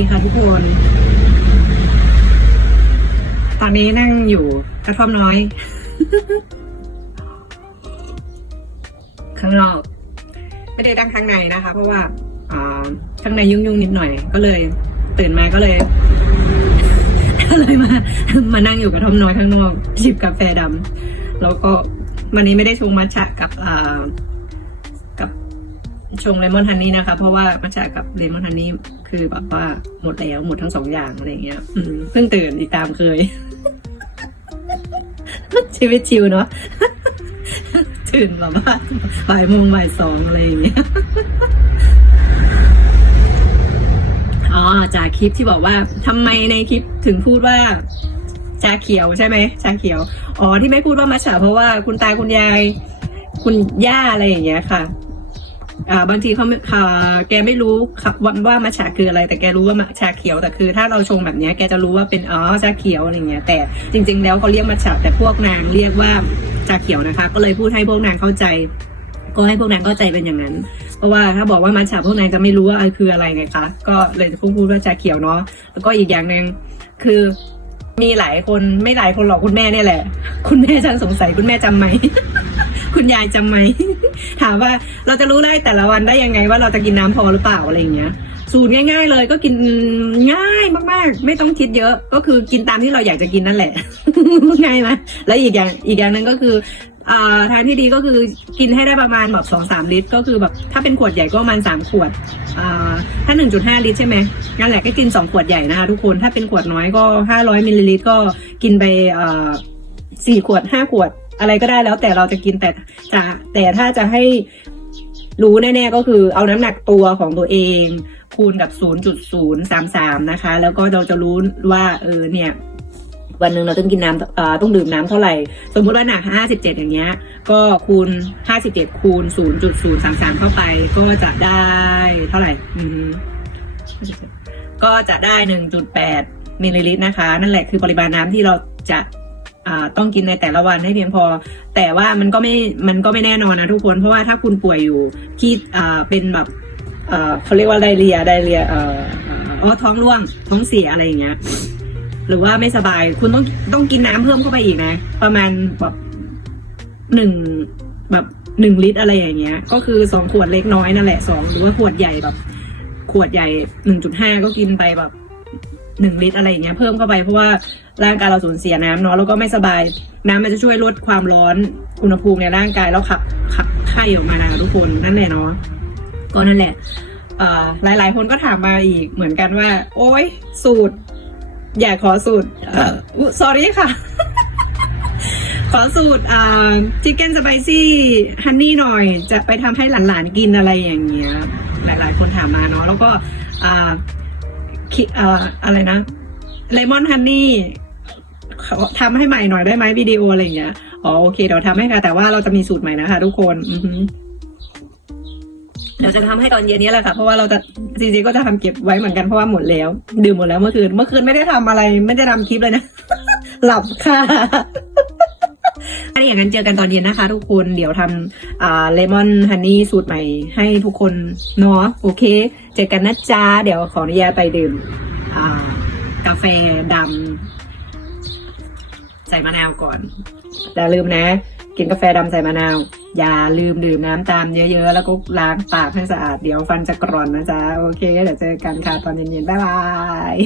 ดีค่ะทุกคน ตอนนี้นั่งอยู่กระท่อมน้อย ข้างนอก ไม่ได้ดังข้างในนะคะ เพราะว่าข้างในยุ่งๆนิดหน่อย ก็เลย ตื่นมาก็เลยก็เลยมา มานั่งอยู่กระท่อมน้อยข้างนอกจิบกาแฟดำแล้วก็วันนี้ไม่ได้ชงมัทฉะกับอ่ากับ ชงเลมอนฮันนี่นะคะ เพราะว่ามัทฉะกับเลมอนฮันนี่คือแบบว่าหมดแล้วหมดทั้งสองอย่างอะไรเงี้ยเพิ่งตื่นอีกตามเคย ชีวิตชิวเนาะตื่นแบบว่าบ่ายโมงบ่ายสองอะไรอย่างเงี้ยอ๋อจากคลิปที่บอกว่าทำไมในคลิปถึงพูดว่าชาเขียวใช่ไหมชาเขียว อ๋อที่ไม่พูดว่ามัชฉะเพราะว่าคุณตาคุณยาย คุณย่าอะไรอย่างเงี้ยค่ะ อ่าบางทีเขาไม่อ่าแกไม่รู้ครับว่าว่ามัชฉะคืออะไร แต่แกรู้ว่ามัชาเขียวแต่คือ ถ้าเราชงแบบนี้แกจะรู้ว่าเป็นอ๋อชาเขียวอะไรเงี้ยแต่จริง ๆ แล้วเขาเรียกมัชฉะแต่พวกนางเรียกว่าชาเขียวนะคะ ก็เลยพูดให้พวกนางเข้าใจ ก็ให้พวกนางเข้าใจเป็นอย่างนั้น เพราะว่าถ้าบอกว่ามัชฉะพวกนางจะไม่รู้ว่าคืออะไรไงคะก็เลยจะพูดว่าชาเขียวเนาะแล้วก็อีกอย่างหนึ่งคือมีหลายคนไม่หลายคนหรอกคุณแม่เนี่ยแหละ คุณแม่ช่างสงสัยคุณแม่จำไหม ยายจำไหม ถามว่าเราจะรู้ได้แต่ละวันได้ยังไงว่าเราจะกินน้ำพอหรือเปล่าอะไรอย่างเงี้ย สูตรง่าย ๆ เลยก็กินง่ายมากๆ ไม่ต้องคิดเยอะก็คือกินตามที่เราอยากจะกินนั่นแหละง่ายไหมแล้วอีกอย่างอีกอย่างหนึ่งก็คือทางที่ดีก็คือกินให้ได้ประมาณแบบสองสามลิตร ก็คือแบบถ้าเป็นขวดใหญ่ก็ประมาณสามขวดถ้าหนึ่งจุดห้าลิตรใช่ไหมนั่นแหละก็กินสองขวดใหญ่นะคะทุกคนถ้าเป็นขวดน้อยก็ห้าร้อยมิลลิลิตรก็กินไปสี่ขวดห้าขวด อะไรก็ได้แล้วแต่เราจะกินแต่จะแต่ถ้าจะให้รู้แน่ ๆ ก็คือเอาน้ำหนักตัวของตัวเอง คูณกับ 0.033 นะคะ แล้วก็เราจะรู้ว่าเออเนี่ยวันหนึ่งเราต้องกินน้ำเอ่อต้องดื่มน้ำเท่าไหร่ สมมุติว่าหนัก 57 อย่างเงี้ย ก็คูณ 57 คูณ 0.033 เข้าไป ก็จะได้เท่าไหร่อืก็จะได้ 1.8มิลลิลิตรนะคะ นั่นแหละคือปริมาณน้ำที่เราจะ ต้องกินในแต่ละวันให้เพียงพอ แต่ว่ามันก็ไม่มันก็ไม่แน่นอนนะทุกคน เพราะว่าถ้าคุณป่วยอยู่ที่อ่าเป็นแบบเอ่อเขาเรียกว่าไดเรียไดเรียอ๋อท้องร่วงท้องเสียอะไรอย่างเงี้ยหรือว่าไม่สบายคุณต้องต้องกินน้ำเพิ่มเข้าไปอีกนะ ประมาณแบบหนึ่งแบบหนึ่งลิตรอะไรอย่างเงี้ย ก็คือสองขวดเล็กน้อยนั่นแหละสองหรือว่าขวดใหญ่แบบ ขวดใหญ่หนึ่งจุดห้าก็กินไปแบบ หนึ่งลิตรอะไรอย่างเงี้ยเพิ่มเข้าไปเพราะว่าร่างกายเราสูญเสียน้ำเนาะแล้วก็ไม่สบาย น้ำมันจะช่วยลดความร้อนอุณหภูมิในร่างกายแล้วขับขับไข้ออกมานะทุกคนนั่นแหละเนาะก็นั่นแหละเอ่อหลายๆคนก็ถามมาอีกเหมือนกันว่า โอ้ยสูตร อยากขอสูตรเอ่ออุ๊ sorry ค่ะ ขอสูตรอ่า chicken spicy honey หน่อย จะไปทำให้หลานๆกินอะไรอย่างเงี้ย หลายๆ คนถามมาเนาะแล้วก็อ่า คิเอ่ออะไรนะ lemon honey ทำให้ใหม่หน่อยได้ไหมวิดีโออะไรอย่างเงี้ยอ๋อโอเคเดี๋ยวทำให้ค่ะ แต่ว่าเราจะมีสูตรใหม่นะคะ ทุกคนอือฮึเดี๋ยวจะทำให้ตอนเย็นนี้แหละค่ะ เพราะว่าเราจะจริงๆก็จะทำเก็บไว้เหมือนกันเพราะว่าหมดแล้ว ดื่มหมดแล้วเมื่อคืน เมื่อคืนไม่ได้ทำอะไร ไม่ได้ทำคลิปเลยนะ หลับค่ะ ถ้าอย่างนั้นเจอกันตอนเย็นนะคะ ทุกคน เดี๋ยวทำเลมอนฮันนี่สูตรใหม่ให้ทุกคนเนาะโอเค เจอกันนะจ๊ะเดี๋ยวขออนุญาตไปดื่มกาแฟดำใส่มะนาวก่อนอย่าลืมนะ กินกาแฟดำใส่มะนาว อย่าลืมดื่มน้ำตามเยอะๆ แล้วก็ล้างปากให้สะอาด เดี๋ยวฟันจะกร่อนนะจ๊ะ โอเค เดี๋ยวเจอกันค่ะตอนเย็นๆ บ๊ายบาย